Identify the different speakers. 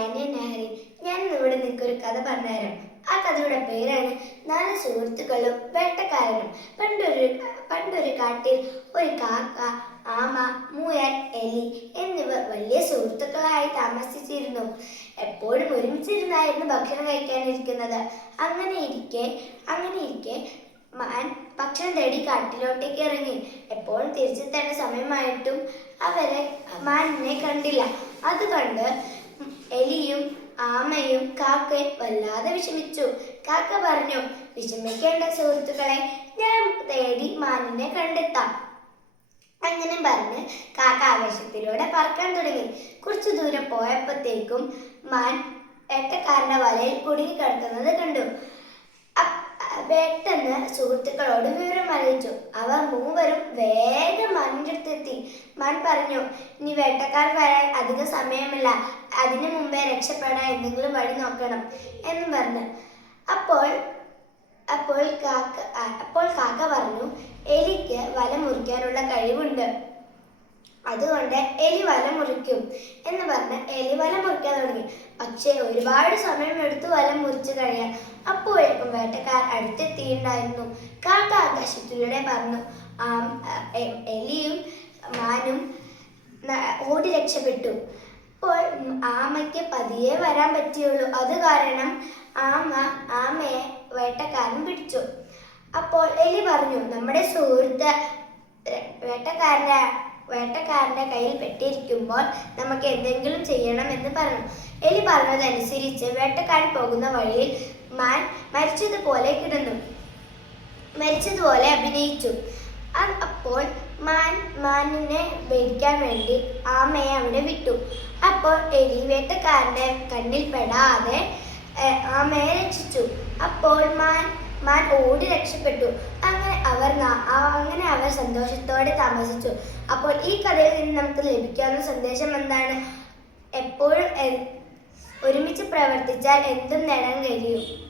Speaker 1: ഞാൻ നഹരി ഞാൻ ഇവിടെ ഒരു കഥ പറഞ്ഞുതരാം. ആ കഥയുടെ പേരാണ് നാല് സുഹൃത്തുക്കളും വേട്ടക്കാരനും. പണ്ടൊരു പണ്ടൊരു കാട്ടിൽ ഒരു കാക്ക ആമ മുയൽ എലി എന്നിവർ വലിയ സുഹൃത്തുക്കളായി താമസിച്ചിരുന്നു. എപ്പോഴും ഒരുമിച്ചിരുന്നായിരുന്നു ഭക്ഷണം കഴിക്കാനിരിക്കുന്നത്. അങ്ങനെ ഇരിക്കെ അങ്ങനെ ഇരിക്കെ മാൻ ഭക്ഷണം തേടി കാട്ടിലോട്ടേക്ക് ഇറങ്ങി. എപ്പോഴും തിരിച്ചെത്തേണ്ട സമയമായിട്ടും അവരെ മാനിനെ കണ്ടില്ല. അത് കണ്ട് ആമയും കാക്കയും വല്ലാതെ വിഷമിച്ചു. കാക്ക പറഞ്ഞു വിഷമിക്കേണ്ട സുഹൃത്തുക്കളെ ഞാൻ തേടി മാനിനെ കണ്ടെത്താം. അങ്ങനെ പറഞ്ഞ് കാക്ക ആവേശത്തിലൂടെ പറക്കാൻ തുടങ്ങി. കുറച്ചു ദൂരം പോയപ്പോഴത്തേക്കും മാൻ വേട്ടക്കാരന്റെ വലയിൽ കുടുങ്ങി കിടക്കുന്നത് കണ്ടു. പെട്ടെന്ന് സുഹൃത്തുക്കളോട് വിവരം അറിയിച്ചു. അവർ മൂവരും വേഗം മണ്ണിടത്തെത്തി മൺ പറഞ്ഞു ഇനി വേട്ടക്കാർ വരാൻ അധിക സമയമില്ല. അതിനു മുമ്പേ രക്ഷപ്പെടാൻ എന്തെങ്കിലും വഴി നോക്കണം എന്ന് പറഞ്ഞു. അപ്പോൾ അപ്പോൾ കാക്ക അപ്പോൾ കാക്ക പറഞ്ഞു എലിക്ക് വല മുറിക്കാനുള്ള കഴിവുണ്ട്. അതുകൊണ്ട് എലി വല മുറിക്കും എന്ന് പറഞ്ഞ് എലി വല മുറിക്കാൻ തുടങ്ങി. പക്ഷേ ഒരുപാട് സമയം എടുത്തു വല മുറിച്ചു കഴിയാൻ അപ്പോഴേക്കും വേട്ടക്കാർ അടുത്തെത്തിയിട്ടുണ്ടായിരുന്നു. കാക്ക ആകാശത്തിലൂടെ പറഞ്ഞു ആ എലിയും മാനും ഓടി രക്ഷപ്പെട്ടു. അപ്പോൾ ആമയ്ക്ക് പതിയെ വരാൻ പറ്റിയുള്ളൂ. അത് കാരണം ആമ ആമയെ വേട്ടക്കാരൻ പിടിച്ചു. അപ്പോൾ എലി പറഞ്ഞു നമ്മുടെ സുഹൃത്ത് ര- വേട്ടക്കാരന്റെ കയ്യിൽ പെട്ടിരിക്കുമ്പോൾ നമുക്ക് എന്തെങ്കിലും ചെയ്യണം എന്ന് പറഞ്ഞു. എലി പറഞ്ഞതനുസരിച്ച് വേട്ടക്കാരൻ പോകുന്ന വഴിയിൽ മാൻ മരിച്ചതുപോലെ കിടന്നു. മരിച്ചതുപോലെ അഭിനയിച്ചു. അപ്പോൾ മാൻ മാനിനെ ഭരിക്കാൻ വേണ്ടി ആമയെ അവിടെ വിട്ടു. അപ്പോൾ എലി വേട്ടക്കാരന്റെ കണ്ണിൽ പെടാതെ ആമയെ രക്ഷിച്ചു. അപ്പോൾ മാൻ മാൻ ഓടി രക്ഷപ്പെട്ടു. അങ്ങനെ അവർ അങ്ങനെ അവർ സന്തോഷത്തോടെ താമസിച്ചു. അപ്പോൾ ഈ കഥയിൽ നിന്ന് നമുക്ക് ലഭിക്കാവുന്ന സന്ദേശം എന്താണ്? എപ്പോഴും ഒരുമിച്ച് പ്രവർത്തിച്ചാൽ എന്തും നേടാൻ കഴിയും.